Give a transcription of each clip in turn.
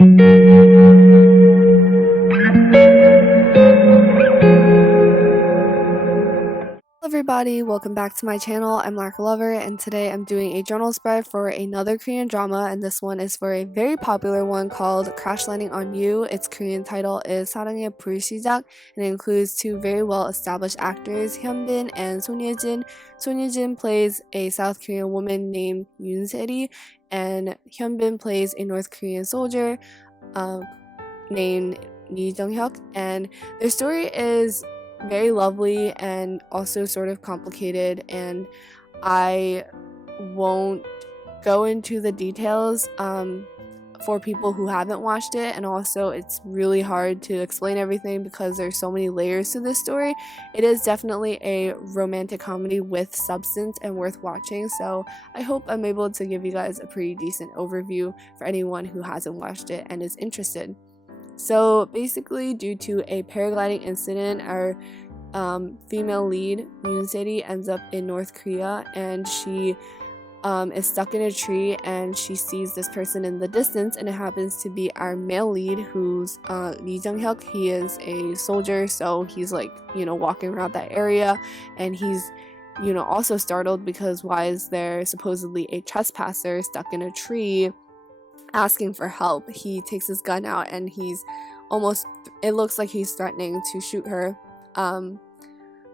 Everybody, welcome back to my channel. I'm Lacquer Lover, and today I'm doing a journal spread for another Korean drama, and this one is for a very popular one called Crash Landing on You. Its Korean title is 사랑의 불시작, and it includes two very well-established actors, Hyunbin and Son Ye-jin. Son Ye-jin plays a South Korean woman named Yoon Se-ri, and Hyunbin plays a North Korean soldier named Lee Jung-hyuk, and their story is very lovely and also sort of complicated, and I won't go into the details for people who haven't watched it, and also it's really hard to explain everything because there's so many layers to this story. It is definitely a romantic comedy with substance and worth watching, so I hope I'm able to give you guys a pretty decent overview for anyone who hasn't watched it and is interested. So basically, due to a paragliding incident, our female lead, Yoon Se-ri, ends up in North Korea, and she is stuck in a tree, and she sees this person in the distance, and it happens to be our male lead, who's Lee Jung-hyuk. He is a soldier, so he's like, walking around that area, and he's also startled because why is there supposedly a trespasser stuck in a tree asking for help? He takes his gun out, and it looks like he's threatening to shoot her, but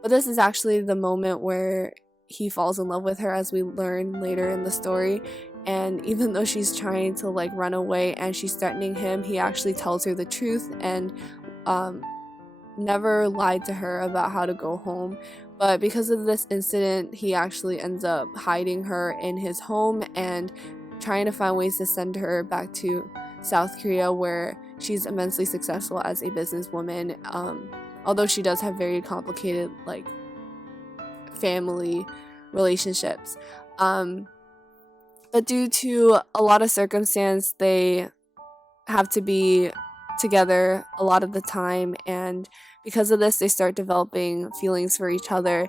this is actually the moment where he falls in love with her, as we learn later in the story. And even though she's trying to run away and she's threatening him, he actually tells her the truth and never lied to her about how to go home. But because of this incident, he actually ends up hiding her in his home and trying to find ways to send her back to South Korea, where she's immensely successful as a businesswoman, although she does have very complicated family relationships. But due to a lot of circumstance, they have to be together a lot of the time, and because of this, they start developing feelings for each other.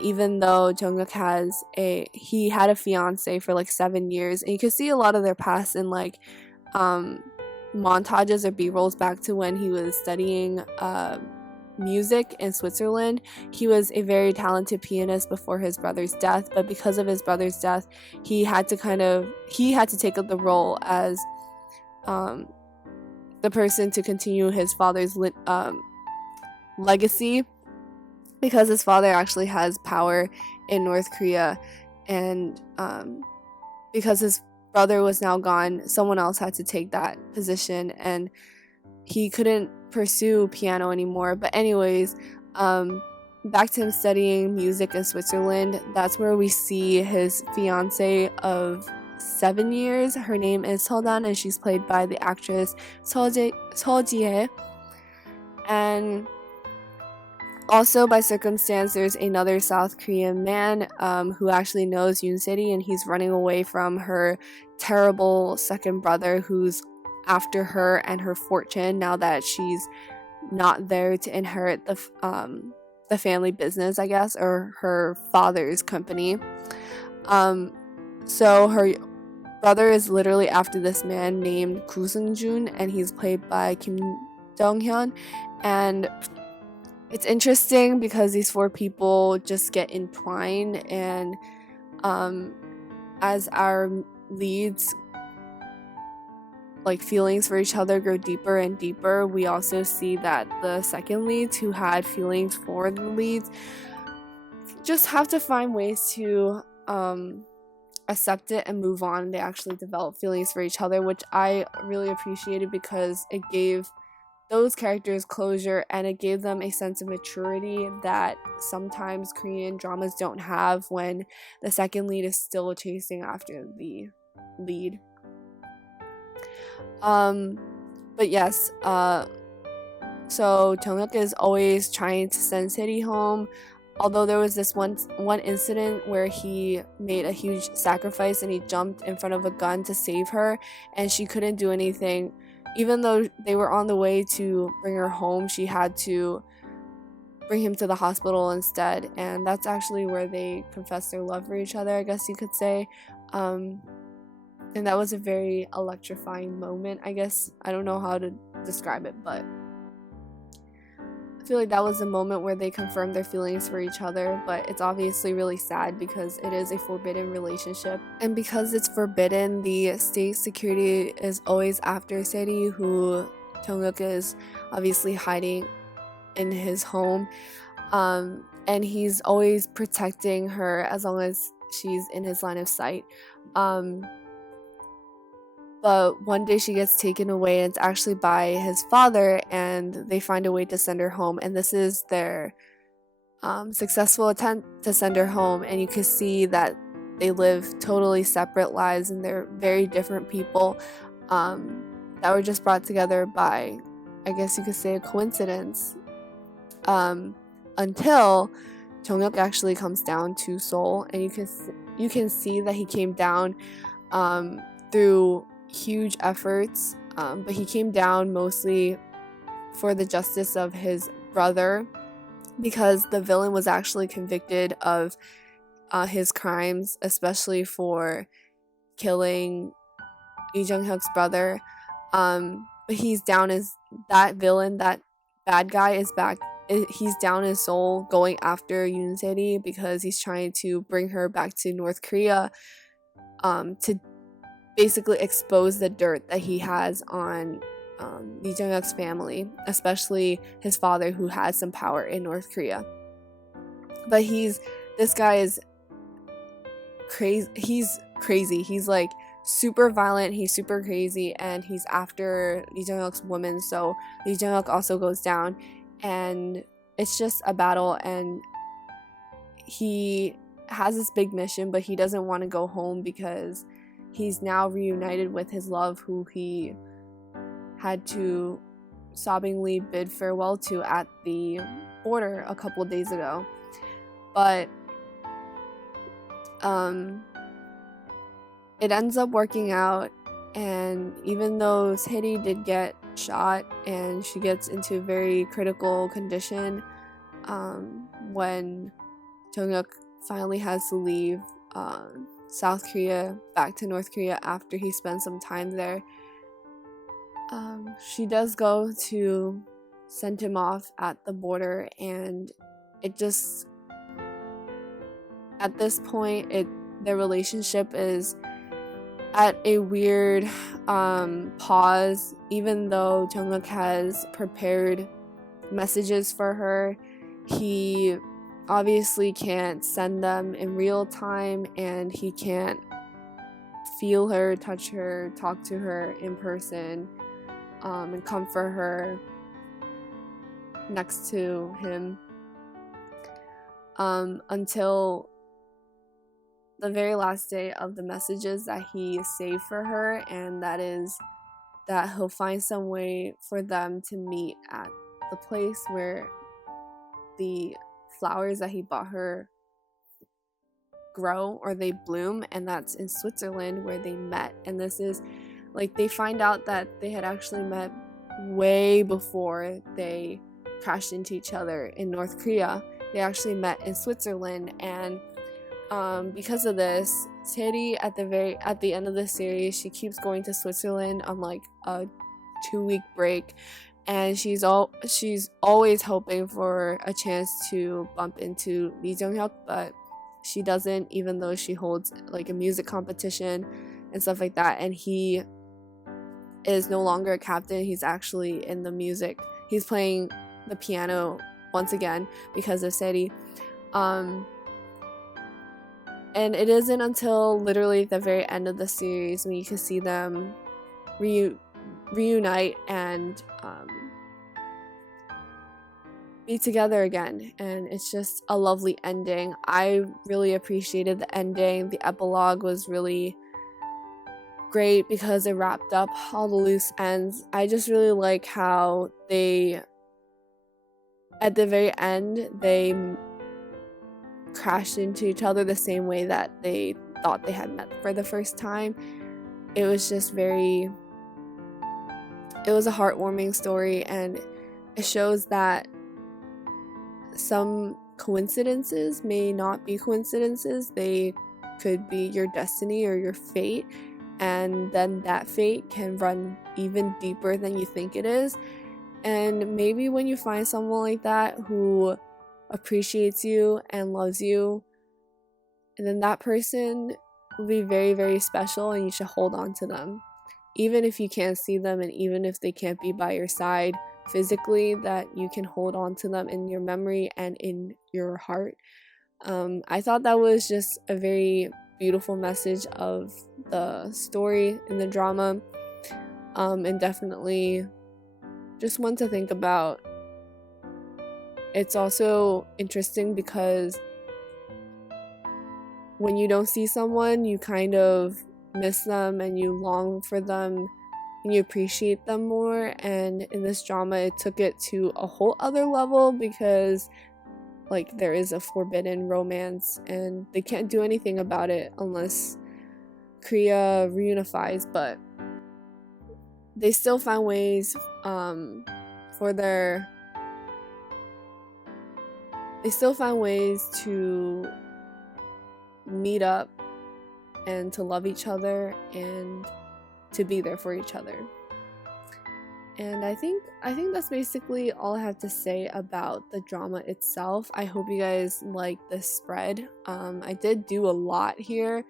Even though Jung-hyuk had a fiance for 7 years, and you can see a lot of their past in montages or b-rolls back to when he was studying music in Switzerland. He was a very talented pianist before his brother's death, but because of his brother's death, he had to take up the role as the person to continue his father's legacy, because his father actually has power in North Korea, and because his brother was now gone, someone else had to take that position, and he couldn't pursue piano anymore. But anyways, back to him studying music in Switzerland. That's where we see his fiance of 7 years. Her name is Seoldan, and she's played by the actress Seo Ji-hye. And also, by circumstance, there's another South Korean man who actually knows Yoon Se-ri, and he's running away from her terrible second brother who's after her and her fortune now that she's not there to inherit the family business, I guess, or her father's company. So her brother is literally after this man named Koo Seung-jun, and he's played by Kim Dong-hyun. And it's interesting because these four people just get entwined, and as our leads feelings for each other grow deeper and deeper, we also see that the second leads who had feelings for the leads just have to find ways to accept it and move on. They actually develop feelings for each other, which I really appreciated because it gave those characters closure, and it gave them a sense of maturity that sometimes Korean dramas don't have when the second lead is still chasing after the lead. But yes, so Jung-hyuk is always trying to send Se-ri home, although there was this one incident where he made a huge sacrifice and he jumped in front of a gun to save her, and she couldn't do anything. Even though they were on the way to bring her home, she had to bring him to the hospital instead, and that's actually where they confess their love for each other, I guess you could say. And that was a very electrifying moment, I guess. I don't know how to describe it, but I feel like that was a moment where they confirmed their feelings for each other, but it's obviously really sad because it is a forbidden relationship. And because it's forbidden, the state security is always after Seri, who Jungkook is obviously hiding in his home. And he's always protecting her as long as she's in his line of sight. But one day she gets taken away, and it's actually by his father, and they find a way to send her home. And this is their successful attempt to send her home, and you can see that they live totally separate lives, and they're very different people that were just brought together by, I guess you could say, a coincidence. Until Jonghyuk actually comes down to Seoul, and you can see that he came down through huge efforts, but he came down mostly for the justice of his brother, because the villain was actually convicted of his crimes, especially for killing Lee Jung-hyuk's brother. But he's down as that villain, that bad guy is back. He's down his soul going after Yoon Se-ri because he's trying to bring her back to North Korea to basically expose the dirt that he has on Lee Jung-hyuk's family, especially his father, who has some power in North Korea. But this guy is crazy. He's like super violent, he's super crazy, and he's after Lee Jung-hyuk's woman, so Lee Jung-hyuk also goes down, and it's just a battle, and he has this big mission, but he doesn't want to go home because he's now reunited with his love, who he had to sobbingly bid farewell to at the border a couple of days ago. But it ends up working out, and even though Se-ri did get shot and she gets into a very critical condition when Junghyuk finally has to leave South Korea back to North Korea after he spent some time there, she does go to send him off at the border, and it just, at this point, their relationship is at a weird pause. Even though Junghyuk has prepared messages for her, he obviously can't send them in real time, and he can't feel her, touch her, talk to her in person, and comfort her next to him until the very last day of the messages that he saved for her, and that is that he'll find some way for them to meet at the place where the flowers that he bought her grow, or they bloom, and that's in Switzerland where they met. And this is like, they find out that they had actually met way before they crashed into each other in North Korea. They actually met in Switzerland, and because of this, Se-ri at the end of the series, she keeps going to Switzerland on like a 2-week break, and she's always hoping for a chance to bump into Lee Jung-hyuk, but she doesn't, even though she holds like a music competition and stuff like that, and he is no longer a captain. He's actually in the music. He's playing the piano once again because of Se-ri. And it isn't until literally the very end of the series when you can see them reunite and be together again. And it's just a lovely ending. I really appreciated the ending. The epilogue was really great because it wrapped up all the loose ends. I just really like how they, at the very end, they crashed into each other the same way that they thought they had met for the first time. It was just it was a heartwarming story, and it shows that some coincidences may not be coincidences. They could be your destiny or your fate, and then that fate can run even deeper than you think it is. And maybe when you find someone like that who appreciates you and loves you, and then that person will be very, very special, and you should hold on to them. Even if you can't see them, and even if they can't be by your side physically, that you can hold on to them in your memory and in your heart. I thought that was just a very beautiful message of the story and the drama, and definitely just one to think about. It's also interesting because when you don't see someone, you kind of miss them and you long for them and you appreciate them more. And in this drama, it took it to a whole other level because like there is a forbidden romance and they can't do anything about it unless Korea reunifies, but they still find ways to meet up and to love each other and to be there for each other. And I think that's basically all I have to say about the drama itself. I hope you guys like this spread. I did do a lot here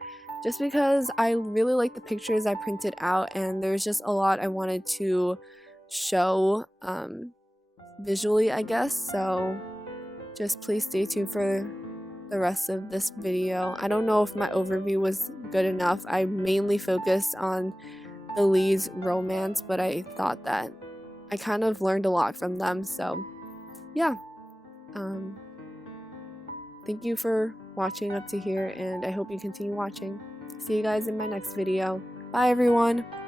just because I really like the pictures I printed out, and there's just a lot I wanted to show visually, I guess. So just please stay tuned for the rest of this video. I don't know if my overview was good enough. I mainly focused on the lead's romance, but I thought that I kind of learned a lot from them. So yeah, thank you for watching up to here, and I hope you continue watching. See you guys in my next video. Bye everyone.